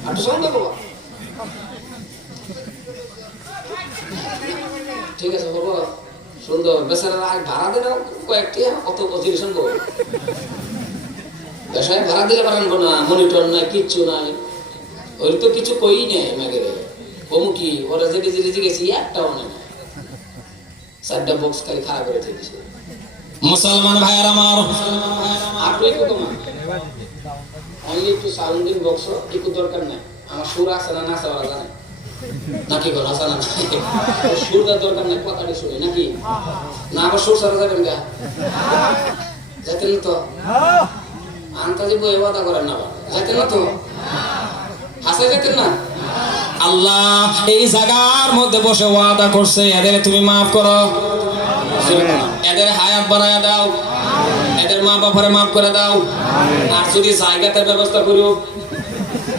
একটু সাউন্ড দেবো ঠিক আছে বলবো সুন্দর বেচারা আর ভাড়া দিলেও কয়েকটি অত অধিবেশন করবো বাসায় ভাড়া দিলে পারেন না মনিটর নাই কিচ্ছু নাই ওই তো কিছু কই নেই মাগের অমুকি ওরা যেতে যেতে গেছি একটাও নেই চারটা বক্স খালি খারাপ করে দিয়েছে মুসলমান ভাইয়ের আমার আর তুই কত মা অনলি একটু সাউন্ডিং বক্স একটু দরকার নাই আমার সুর আছে না আছে ওরা জানে নাকি গো আছে না সুরটার দরকার নাই কথাটি শুনি নাকি না আবার সুর সারা যাবেন গা যেতেন তো আন্তাজি বই ওয়াদা করেন না যেতেন না তো হাসে যেতেন না আল্লাহ এই জায়গার মধ্যে বসে ওয়াদা করছে এদের তুমি মাফ করো এদের হায়াত বানায়া দাও এদের মা বাবারে মাফ করে দাও আর যদি জায়গাতে ব্যবস্থা করো